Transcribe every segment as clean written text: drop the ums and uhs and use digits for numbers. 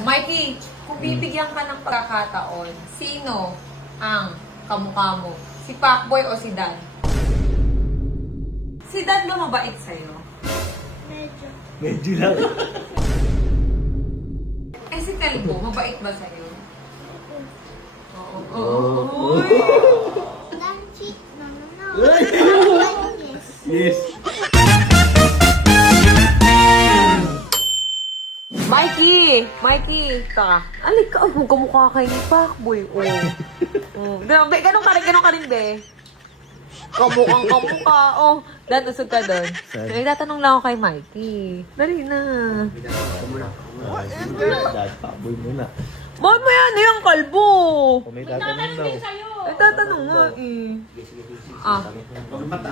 Mikey, kung bibigyan ka ng pagkakataon, sino ang kamukha mo? Si Pacboy o si Dan? Si Dan ba mabait sa'yo? Medyo. Medyo lang. Eh si Telbo, mabait ba sa'yo? Oo. Oo. Uy! Danchi. No. Ay! Yes. Yes. Mikey, taka. Alik ka, oh, kamukha kay ni Pacboy, oh. Grabe, ganun ka rin, be. Kamukha, oh. Dan, usog ka doon. Saan? Nagtatanong lang ako kay Mikey. Dali na. Dahil paboy muna. Bakit mo yan? Yung kalbo. Kung may tatanong daw. Nagtatanong nga, eh. Ah, Mata.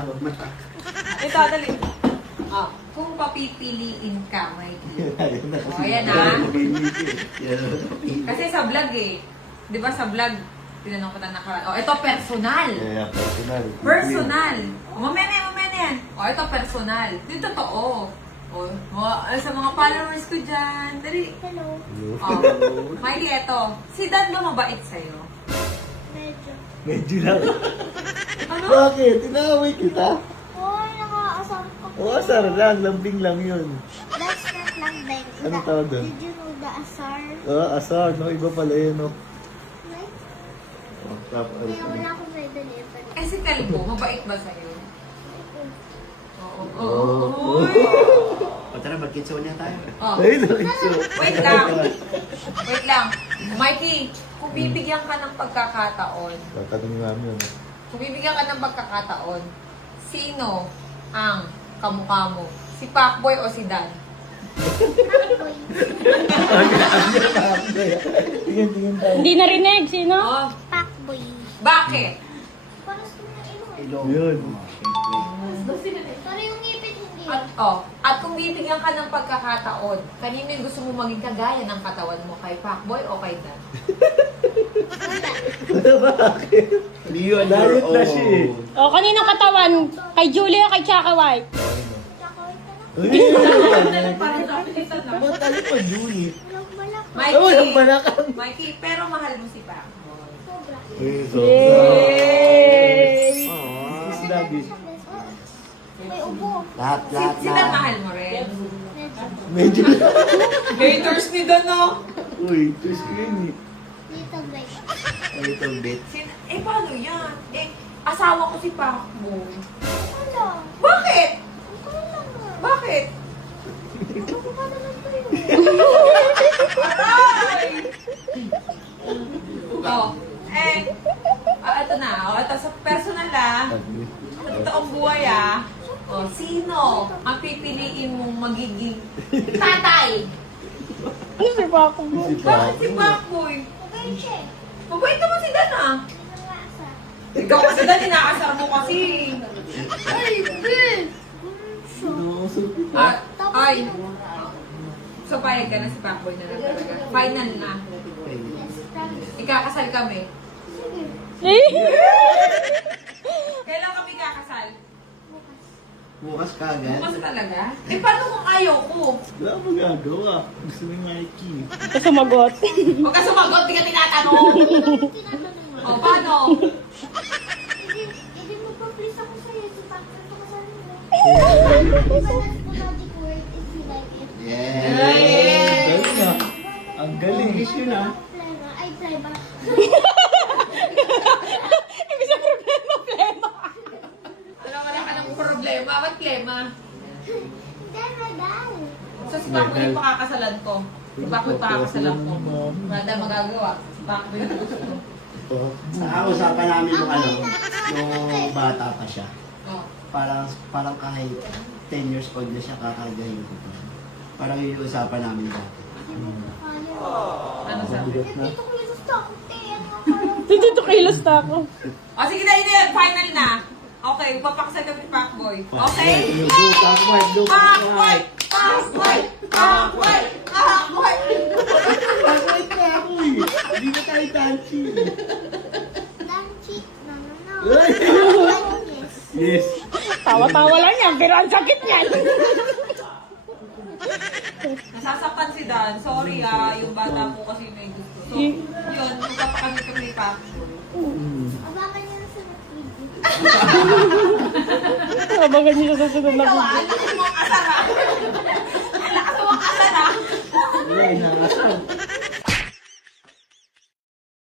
ito, dali. Ah, kung papipiliin ka, Mikey. Oh, ayan Kasi sa vlog eh. Di ba sa vlog, tinanong ko na nakaraan. Oh, ito personal. Yeah, personal. Personal. Oh, mamaya na yan. Oh, ito personal. Ito totoo. Oh, sa mga followers ko dyan. Dali. Hello. Oh, Mikey, ito. Si Dan ba mabait sa'yo? Medyo. Medyo lang. Ano? Bakit? Tinaway kita. Hoy, nakaasar ko. O, asar lang. Lambing lang yun. That's not lang din. Anong tawag doon? Did you know the asar? Asar. No, iba pala yun, no? Like, Oh, tap, kaya wala akong may deliver. Eh si Telbo, mabait ba sa'yo? Oo. Oh. Uy! O tara, magkitso niya tayo. Oh. Ay, nakitso. Wait lang. Mikey, kung bibigyan ka ng pagkakataon, Tatanong namin yun. kung bibigyan ka ng pagkakataon, sino ang kamukha mo? Si Pacboy o si Dan? Boy. Tingin tayo. Hindi narinig, sino? Oh, Pacboy. bakit? Para sa mga ilong. Ilong. Yun. Pero yung ngipin hindi. At kung bibigyan ka ng pagkakataon, kanino yung gusto mo maging kagaya ng katawan mo? Kay Pacboy o kay Dan? Bakit? You and Diet your na siya eh. own. O, kaninong katawan? Kay Julie o kay Chaka White? Tsaka ito na. Parang kapitan na. Ba't ano pa, Julie? Walang balak. Walang balakang. Mikey, pero mahal mo si Pacboy. Sobra. Yay! Kiss daddy. May ubo. Lahat Si Dan na. mahal mo rin. Medyo. Medyo. Haters ni Dan, no? Uy, twist ko yun eh. Little bit. A little bit. Paano yan? Asawa ko si Pacboy. Wala. Bakit? Wala nga. Bakit? Ano ko pa naman ito yun? Aray! Ito na. Ito sa personal sa totoong buhay sino ang pipiliin mong magiging tatay? Ano si Paco mo? Bakit si Pacboy? Okay, che. Mabait naman si Dan Nangasa. Ikaw kasi Dan, inaasar mo kasi. Ay, Ben! Ay. So, payag ka na si Pacboy na lang talaga. Final na. Ikakasal kami. Eh? Kailan kami kakasal? Bukas ka agad. Bukas talaga? Paano kung ayaw ko? Wala akong magagawa. Gusto ni Mikey. Ito sumagot. Huwag ka sumagot, di ka tinatanong. Tinatanong mo. O, paano? Hindi mo pa please ako sa'yo. Si Pacboy ko kasali mo. My last magic word is he like it. Yeah. Galing nga. Ang galing. English yun ah. Plema. Ay, plema. Ibig sa problema, plema. Wala ka ng problema. Ba't klema? Dal. So, si Pacboy yung pakakasalan ko. Si Pacboy pakakasalan ko. Wala tayong magagawa. Si Pacboy yung gusto ko. Sa usapan namin nung nung bata pa siya. Oh. Parang kahit 10 years old na siya kakagayin ko pa. Parang yun yung usapan namin dati. Ano sabi? Mabigat na. Dito ko yung gusto ako. Ano Dito kilos na ako. O, sige na, yun yun. Final na. Okay, papakasal kami ni Pacboy. Okay? Pacboy! Pacboy! Pacboy! Pacboy! Pacboy! Pacboy ka ako eh! Hindi na tayo dancing. Danchi. No. Ay! Yes. Yes. Tawa-tawa lang yan, pero ang sakit niyan. Nasasaktan si Dan. Sorry yung bata po kasi may gusto. So, yun, magpapakami kami ni Paco. Abangan niyo na sa next video. Abangan niyo sa susunod na Ikaw video. lakas mo ang asara. Lakas mo ang asara. Wala, inaasar